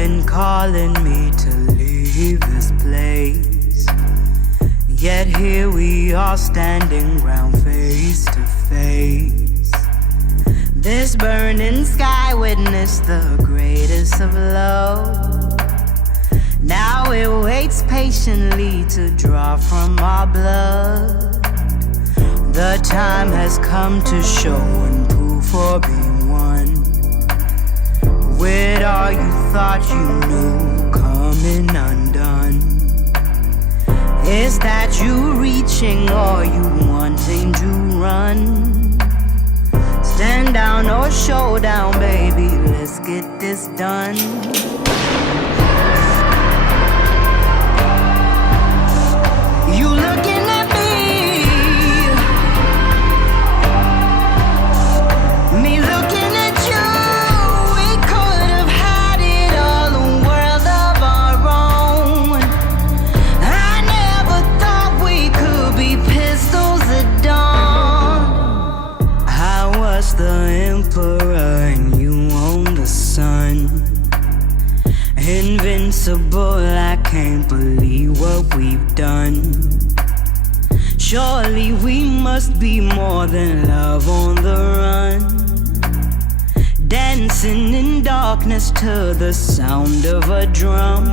wind calling me to leave this place. Yet here we are standing ground face to face. This burning sky witnessed the greatest of love. Now it waits patiently to draw from our blood. The time has come to show and prove for being one. With all you thought you knew coming undone. Is that you reaching or you wanting to run? Stand down or showdown, baby, let's get this done. You looking at me looking at you. We could have had it all, a world of our own. I never thought we could be pistols at dawn. I was the emperor and you own the sun. Invincible, I can't believe what we've done. Surely we must be more than love on the run. Dancing in darkness to the sound of a drum.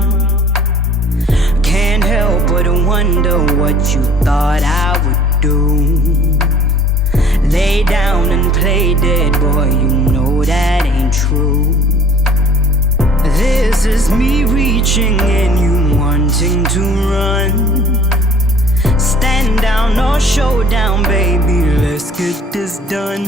Can't help but wonder what you thought I would do. Lay down and play dead, boy, you know that ain't true. This is me reaching and you wanting to run. Stand down or showdown, baby, let's get this done.